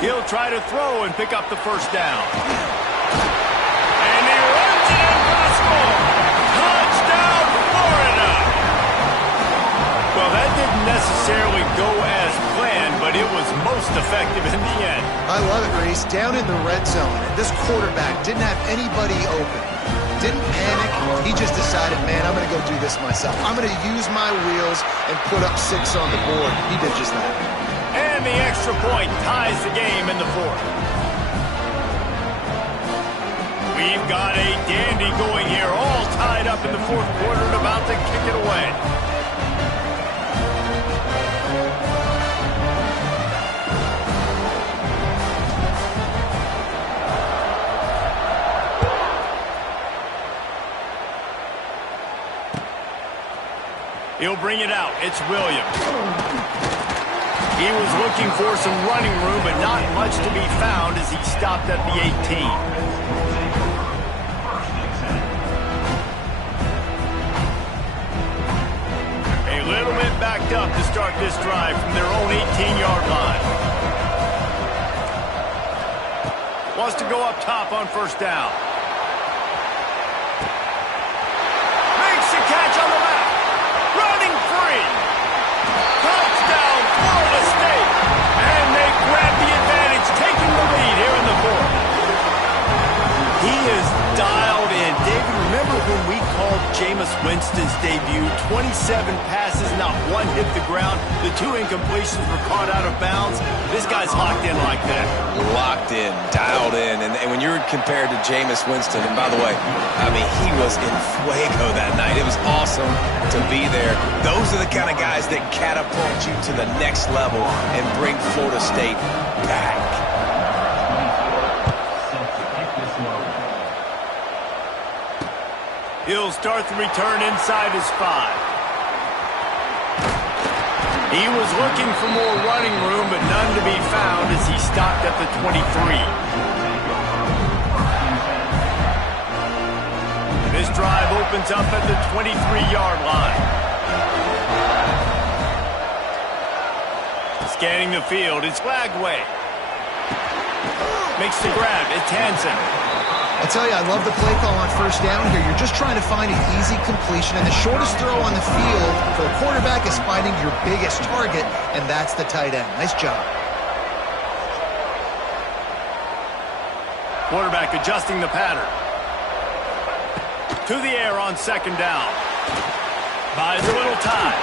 He'll try to throw and pick up the first down. And he runs it in for the score. Touchdown, Florida! Well, that didn't necessarily go as planned, but it was most effective in the end. I love it, Reese. Down in the red zone, and this quarterback didn't have anybody open. didn't panic. He just decided, man, I'm going to go do this myself. I'm going to use my wheels and put up 6 on the board. He did just that. And the extra point ties the game in the fourth. We've got a dandy going here, all tied up in the fourth quarter and about to kick it away. He'll bring it out. It's Williams. He was looking for some running room, but not much to be found as he stopped at the 18. A little bit backed up to start this drive from their own 18-yard line. Wants to go up top on first down. Makes the catch on the left. Running free. Touchdown, Florida State. And they grab the advantage, taking the lead here in the fourth. He is dialed in. David, remember when we called Jameis Winston's debut? 27 passes, not one hit the ground. The 2 incompletions were caught out of bounds. This guy's locked in like that. Locked in, dialed in. And when you're compared to Jameis Winston, and by the way, I mean, he was in fuego that night. It was awesome to be there. Those are the kind of guys that catapult you to the next level and bring Florida State back. He'll start the return inside his 5. He was looking for more running room, but none to be found as he stopped at the 23. This drive opens up at the 23-yard line. Scanning the field, it's Flagway. Makes the grab, it's Hansen. I tell you, I love the play call on first down here. You're just trying to find an easy completion, and the shortest throw on the field for a quarterback is finding your biggest target, and that's the tight end. Nice job. Quarterback adjusting the pattern. To the air on second down. Buys a little time.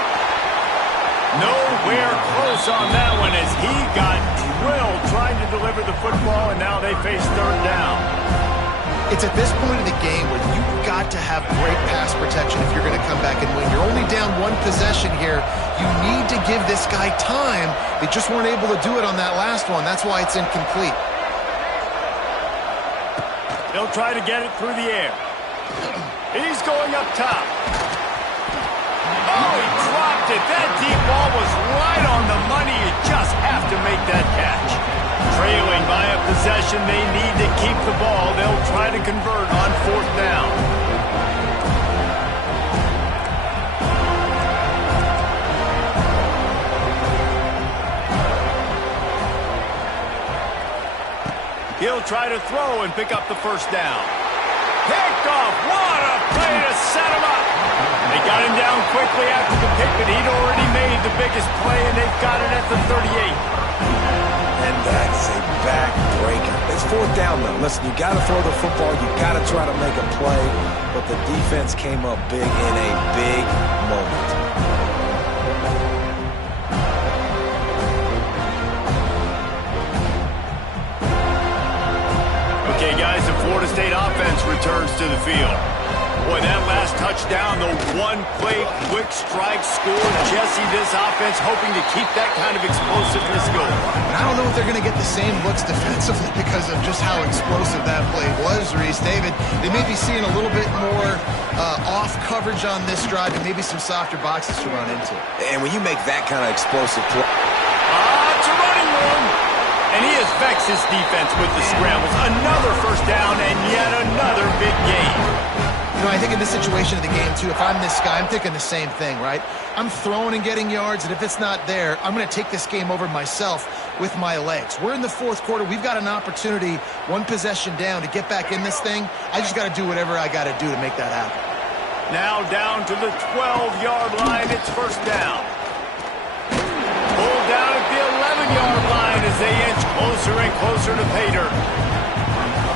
Nowhere close on that one as he got drilled trying to deliver the football, and now they face third down. It's at this point of the game where you've got to have great pass protection if you're going to come back and win. You're only down 1 possession here. You need to give this guy time. They just weren't able to do it on that last one. That's why it's incomplete. They'll try to get it through the air. He's going up top. Oh, he dropped it. That deep ball was right on the money. You just have to make that catch. Trailing by a possession, they need to keep the ball. They'll try to convert on fourth down. He'll try to throw and pick up the first down. Picked off. What a play to set him up. They got him down quickly after the pick, but he'd already made the biggest play, and they've got it at the 38. And that's a backbreaker. It's fourth down, though. Listen, you got to throw the football. You got to try to make a play. But the defense came up big in a big moment. Okay, guys, the Florida State offense returns to the field. Boy, that last touchdown, the one-play quick strike score. Jesse, this offense hoping to keep that kind of explosiveness going. I don't know if they're going to get the same looks defensively because of just how explosive that play was, Reese. David, they may be seeing a little bit more off coverage on this drive and maybe some softer boxes to run into. And when you make that kind of explosive play... It's a running room. And he affects his defense with the scrambles. Another first down and yet another big gain. You know, I think in this situation of the game, too, if I'm this guy, I'm thinking the same thing, right? I'm throwing and getting yards, and if it's not there, I'm going to take this game over myself with my legs. We're in the fourth quarter. We've got an opportunity, 1 possession down, to get back in this thing. I just got to do whatever I got to do to make that happen. Now down to the 12-yard line. It's first down. Pulled down at the 11-yard line as they inch closer and closer to pay dirt.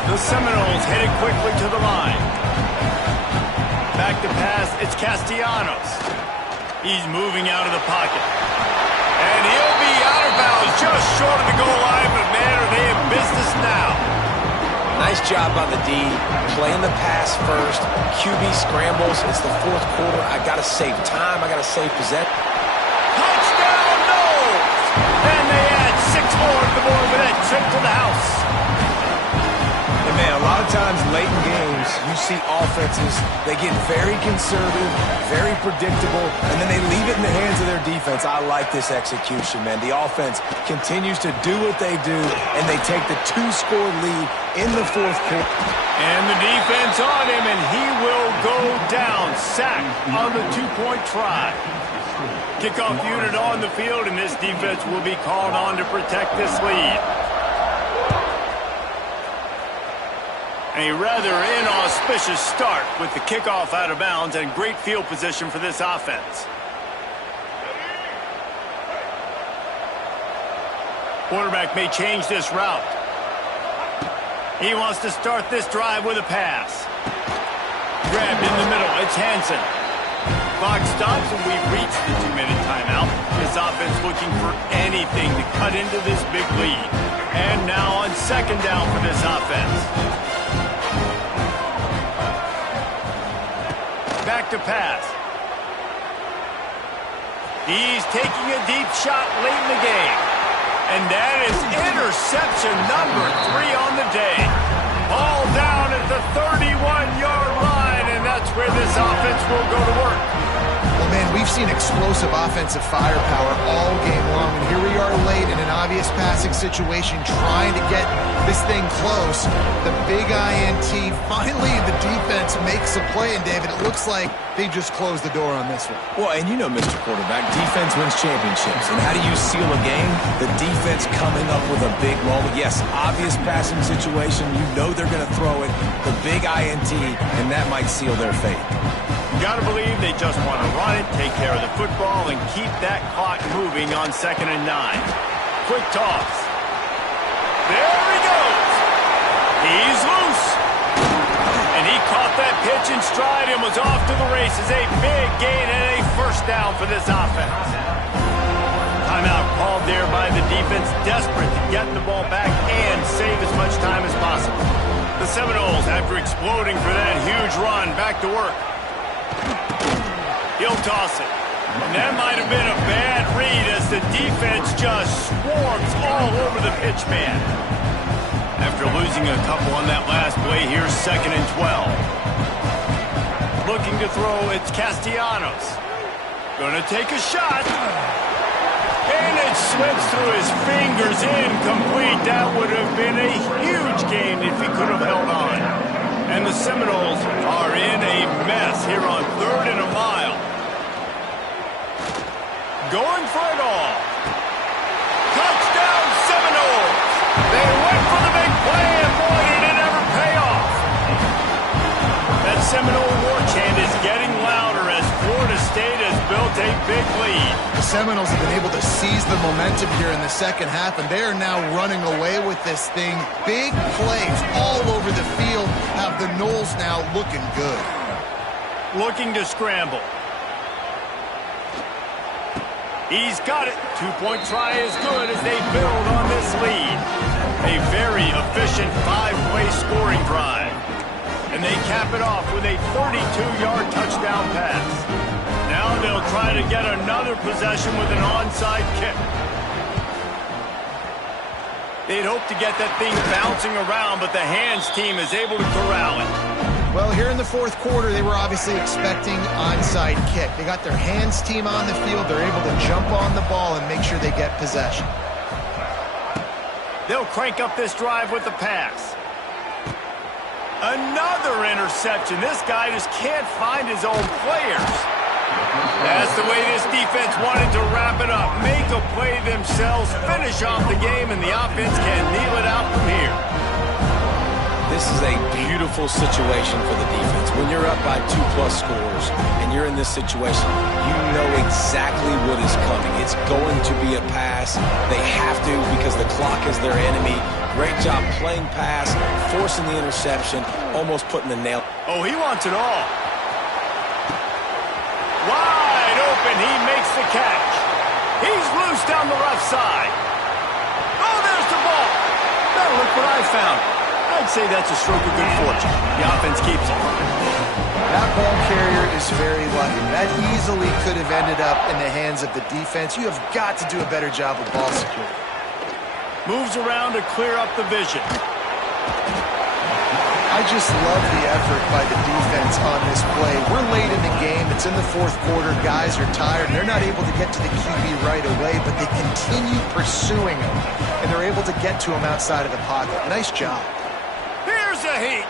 The Seminoles headed quickly to the line. back to pass. It's Castellanos. He's moving out of the pocket. And he'll be out of bounds just short of the goal line, but man, are they in business now. Nice job on the D, playing the pass first. QB scrambles. It's the fourth quarter. I got to save time. I got to save possession. Touchdown, Knowles! And they add 6 more to the board with that trip to the house. And man, a lot of times late in games, you see offenses, they get very conservative, very predictable, and then they leave it in the hands of their defense. I like this execution, man. The offense continues to do what they do, and they take the 2-score lead in the fourth quarter. And the defense on him, and he will go down, sacked on the 2-point try. Kickoff unit on the field, and this defense will be called on to protect this lead. A rather inauspicious start with the kickoff out of bounds and great field position for this offense. Quarterback may change this route. He wants to start this drive with a pass. Grabbed in the middle. It's Hansen. Clock stops and we've reached the 2-minute timeout. This offense looking for anything to cut into this big lead. And now on second down for this offense. Back to pass. He's taking a deep shot late in the game. And that is interception number 3 on the day. Ball down at the 31-yard line, and that's where this offense will go to work. Well, man, we've seen explosive offensive firepower all game long, and here we are late in an obvious passing situation trying to get this thing close. The big INT, finally the defense makes a play, and David, it looks like they just closed the door on this one. Well, and you know, Mr. Quarterback, defense wins championships. And how do you seal a game? The defense coming up with a big moment. Yes, obvious passing situation. You know they're going to throw it. The big INT, and that might seal their fate. Gotta believe they just want to run it, take care of the football, and keep that clock moving on 2nd and 9. Quick toss. There he goes. He's loose. And he caught that pitch in stride and was off to the races. A big gain and a first down for this offense. Timeout called there by the defense, desperate to get the ball back and save as much time as possible. The Seminoles, after exploding for that huge run, back to work. He'll toss it. And that might have been a bad read as the defense just swarms all over the pitch man. After losing a couple on that last play, here's 2nd and 12. Looking to throw, it's Castellanos. Gonna take a shot. And it slips through his fingers, incomplete. That would have been a huge gain if he could have held on. And the Seminoles are in a mess here on 3rd and a mile. Going for it all. Touchdown, Seminoles! They went for the big play, and boy, did it ever pay off. That Seminole war chant is getting louder as Florida State has built a big lead. The Seminoles have been able to seize the momentum here in the second half, and they are now running away with this thing. Big plays all over the field have the Noles now looking good. Looking to scramble. He's got it. 2-point try is good as they build on this lead. A very efficient 5-play scoring drive. And they cap it off with a 32-yard touchdown pass. Now they'll try to get another possession with an onside kick. They'd hope to get that thing bouncing around, but the hands team is able to corral it. Well, here in the fourth quarter, they were obviously expecting onside kick. They got their hands team on the field. They're able to jump on the ball and make sure they get possession. They'll crank up this drive with the pass. Another interception. This guy just can't find his own players. That's the way this defense wanted to wrap it up. Make a play themselves, finish off the game, and the offense can kneel it out from here. This is a beautiful situation for the defense. When you're up by 2+ scores and you're in this situation, you know exactly what is coming. It's going to be a pass. They have to because the clock is their enemy. Great job playing pass, forcing the interception, almost putting the nail. Oh, he wants it all. Wide open, he makes the catch. He's loose down the left side. Oh, there's the ball. Now look what I found. I'd say that's a stroke of good fortune. The offense keeps it. That ball carrier is very lucky. That easily could have ended up in the hands of the defense. You have got to do a better job of ball security. Moves around to clear up the vision. I just love the effort by the defense on this play. We're late in the game. It's in the fourth quarter. Guys are tired. They're not able to get to the QB right away, but they continue pursuing him, and they're able to get to him outside of the pocket. Nice job. Here's a heat.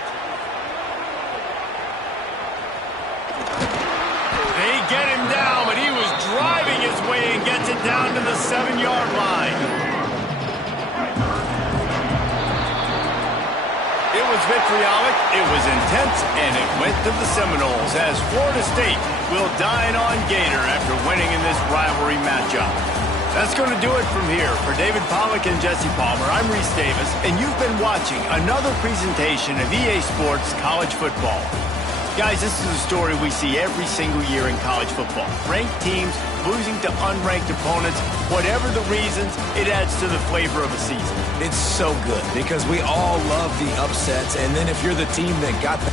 They get him down, but he was driving his way and gets it down to the 7-yard line. It was vitriolic, it was intense, and it went to the Seminoles as Florida State will dine on Gator after winning in this rivalry matchup. That's going to do it from here. For David Pollack and Jesse Palmer, I'm Reese Davis, and you've been watching another presentation of EA Sports College Football. Guys, this is a story we see every single year in college football. Ranked teams losing to unranked opponents. Whatever the reasons, it adds to the flavor of a season. It's so good because we all love the upsets, and then if you're the team that got the